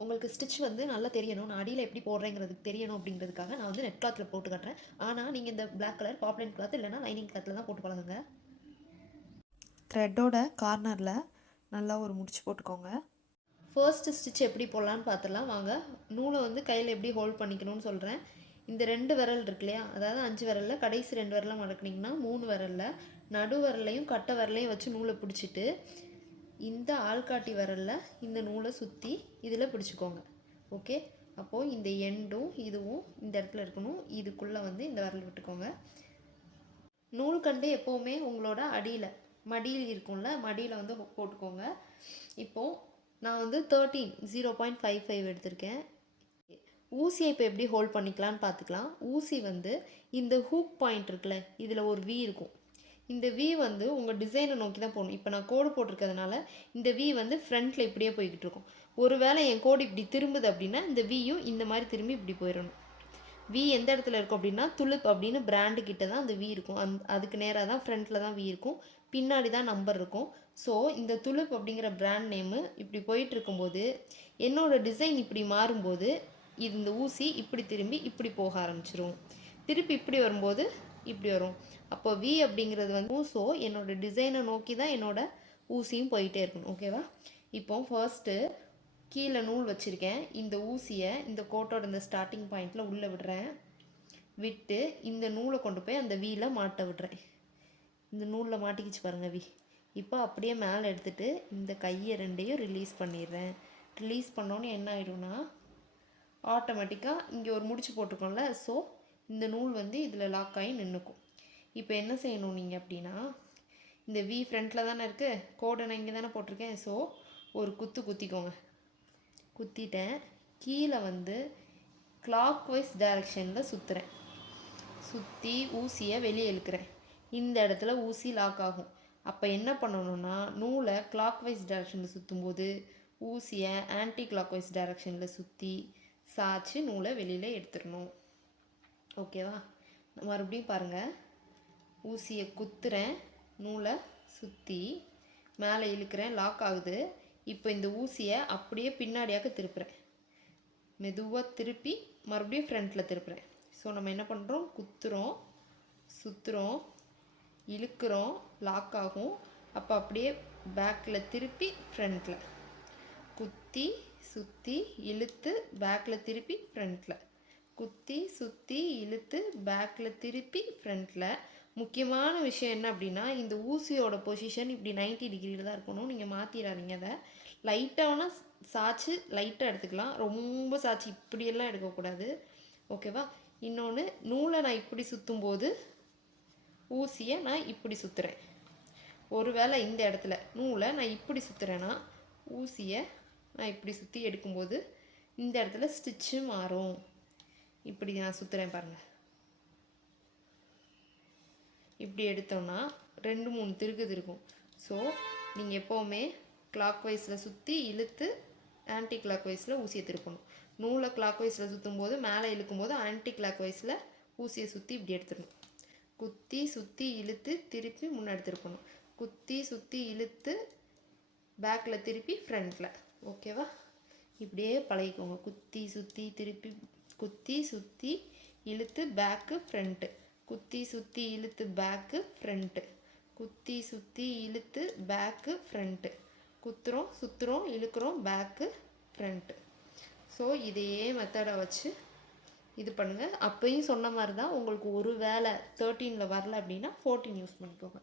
உங்களுக்கு ஸ்டிச் வந்து நல்லா தெரியணும், நான் அடியில் எப்படி போடுறேங்கிறதுக்கு தெரியணும் அப்படிங்கிறதுக்காக நான் வந்து நெட் கிளாத்தில் போட்டு காட்டுறேன். ஆனால் நீங்கள் இந்த பிளாக் கலர் பாப்லைன் கிளாத் இல்லைனா லைனிங் கிளாத்தில் தான் போட்டு பழகுங்க. த்ரெட்டோட கார்னரில் நல்லா ஒரு முடிச்சு போட்டுக்கோங்க. ஃபர்ஸ்ட்டு ஸ்டிச் எப்படி போடலான்னு பார்த்துடலாம் வாங்க. நூலை வந்து கையில் எப்படி ஹோல்ட் பண்ணிக்கணும்னு சொல்கிறேன். இந்த 2 விரல் இருக்கு இல்லையா, அதாவது 5 விரலில் கடைசி 2 விரலை மடக்குனிங்கன்னா 3 விரலில் நடு விரலையும் கட்டை விரலையும் வச்சு நூலை பிடிச்சிட்டு இந்த ஆள்காட்டி விரலில் இந்த நூலை சுற்றி இதில் பிடிச்சிக்கோங்க. ஓகே, அப்போது இந்த எண்டும் இதுவும் இந்த இடத்துல இருக்கணும். இதுக்குள்ளே வந்து இந்த விரல் விட்டுக்கோங்க. நூல் கண்டு எப்போவுமே உங்களோட அடியில் மடியில் இருக்கும்ல, மடியில் வந்து போட்டுக்கோங்க. இப்போது நான் வந்து 0.55 எடுத்திருக்கேன். ஊசியை இப்போ எப்படி ஹோல்ட் பண்ணிக்கலான்னு பார்த்துக்கலாம். ஊசி வந்து இந்த ஹூக் பாயிண்ட் இருக்குல்ல, இதில் ஒரு வி இருக்கும். இந்த வி வந்து உங்கள் டிசைனை நோக்கி தான் போகணும். இப்போ நான் கோடு போட்டிருக்கிறதுனால இந்த வி வந்து ஃப்ரண்ட்டில் இப்படியே போய்கிட்டு இருக்கும். ஒருவேளை என் கோடு இப்படி திரும்புது அப்படின்னா இந்த வியும் இந்த மாதிரி திரும்பி இப்படி போயிடணும். வி எந்த இடத்துல இருக்கும் அப்படின்னா துலுப் அப்படின்னு பிராண்டு கிட்ட தான் அந்த வி இருக்கும். அதுக்கு நேராக தான் ஃப்ரண்ட்டில் தான் வி இருக்கும், பின்னாடி தான் நம்பர் இருக்கும். ஸோ இந்த துலுப் அப்படிங்கிற பிராண்ட் நேமு இப்படி போயிட்டு இருக்கும்போது என்னோட டிசைன் இப்படி மாறும்போது இந்த ஊசி இப்படி திரும்பி இப்படி போக ஆரம்பிச்சிரும். திருப்பி இப்படி வரும்போது இப்படி வரும். அப்போ வி அப்படிங்கிறது வந்து ஸோ என்னோடய டிசைனை நோக்கி தான் என்னோடய ஊசியும் போயிட்டே இருக்கணும். ஓகேவா? இப்போ ஃபர்ஸ்ட்டு கீழே நூல் வச்சுருக்கேன். இந்த ஊசியை இந்த கோட்டோட இந்த ஸ்டார்டிங் பாயிண்டில் உள்ளே விடுறேன். விட்டு இந்த நூலை கொண்டு போய் அந்த வியில் மாட்ட விடுறேன். இந்த நூலில் மாட்டிக்கிச்சு பாருங்கள் வி. இப்போ அப்படியே மேலே எடுத்துகிட்டு இந்த கையை ரெண்டையும் ரிலீஸ் பண்ணிடுறேன். ரிலீஸ் பண்ணோன்னே என்ன ஆகிடும்னா ஆட்டோமேட்டிக்காக இங்கே ஒரு முடிச்சு போட்டிருக்கோம்ல, ஸோ இந்த நூல் வந்து இதில் லாக் ஆகி நின்றுக்கும். இப்போ என்ன செய்யணும் நீங்கள் அப்படின்னா, இந்த வி ஃப்ரண்ட்டில் தானே இருக்குது, கோடை நான் இங்கே தானே போட்டிருக்கேன். ஸோ ஒரு குத்திக்கோங்க. குத்திட்டேன். கீழே வந்து கிளாக் வைஸ் டைரக்ஷனில் சுற்றுறேன். சுற்றி ஊசியை வெளியே இழுக்கிறேன். இந்த இடத்துல ஊசி லாக் ஆகும். அப்போ என்ன பண்ணணும்னா நூலை கிளாக் வைஸ் டைரக்ஷனில் சுற்றும்போது ஊசியை ஆன்டி கிளாக் வைஸ் டைரக்ஷனில் சுற்றி சாய்ச்சி நூலை வெளியில் எடுத்துடணும். ஓகேவா? மறுபடியும் பாருங்கள். ஊசியை குத்துறேன், நூலை சுற்றி மேலே இழுக்கிறேன், லாக் ஆகுது. இப்போ இந்த ஊசியை அப்படியே பின்னாடியாக திருப்புறேன். மெதுவாக திருப்பி மறுபடியும் ஃப்ரண்ட்டில் திருப்புறேன். ஸோ நம்ம என்ன பண்ணுறோம், குத்துறோம், சுற்றுறோம், இழுக்கிறோம், லாக் ஆகும். அப்போ அப்படியே பேக்கில் திருப்பி ஃப்ரண்ட்டில் குத்தி சுற்றி இழுத்து பேக்கில் திருப்பி ஃப்ரண்ட்டில் குத்தி சுற்றி இழுத்து பேக்கில் திருப்பி ஃப்ரண்ட்டில். முக்கியமான விஷயம் என்ன அப்படின்னா இந்த ஊசியோட பொசிஷன் இப்படி 90 டிகிரியில் தான் இருக்கணும். நீங்கள் மாற்றிடாதீங்க. அதை லைட்டாக வேணால் சாய்ச்சி லைட்டாக எடுத்துக்கலாம், ரொம்ப சாய்ச்சி இப்படியெல்லாம் எடுக்கக்கூடாது. ஓகேவா? இன்னொன்று, நூலை நான் இப்படி சுற்றும் போது ஊசியை நான் இப்படி சுற்றுறேன். ஒருவேளை இந்த இடத்துல நூலை நான் இப்படி சுற்றுறேன்னா ஊசியை நான் இப்படி சுற்றி எடுக்கும்போது இந்த இடத்துல ஸ்டிச்சு மாறும். இப்படி நான் சுற்றுறேன் பாருங்கள். இப்படி எடுத்தோன்னா 2-3 திருகுது இருக்கும். ஸோ நீங்கள் எப்போவுமே கிளாக் வைஸில் சுற்றி இழுத்து ஆன்டி கிளாக் வைஸில் ஊசியை திருப்பணும். நூலை கிளாக் வைஸில் சுற்றும் போது மேலே இழுக்கும்போது ஆன்டி கிளாக் வைஸில் ஊசியை சுற்றி இப்படி எடுத்துடணும். குத்தி சுற்றி இழுத்து திருப்பி முன்னாடி திருப்பணும். குத்தி சுற்றி இழுத்து பேக்கில் திருப்பி ஃப்ரண்ட்டில். ஓகேவா? இப்படியே பழகிக்கோங்க. குத்தி சுற்றி திருப்பி குத்தி சுற்றி இழுத்து பேக்கு ஃப்ரண்ட்டு, குத்தி சுற்றி இழுத்து பேக்கு ஃப்ரண்ட்டு, குத்தி சுற்றி இழுத்து பேக்கு ஃப்ரண்ட்டு, குத்துறோம் சுற்றுறோம் இழுக்கிறோம் பேக்கு ஃப்ரண்ட்டு. ஸோ இதையே மெத்தடை வச்சு இது பண்ணுங்கள். அப்பையும் சொன்ன மாதிரி தான். உங்களுக்கு ஒரு வேளை 13 வரல அப்படின்னா 14 யூஸ் பண்ணிக்கோங்க.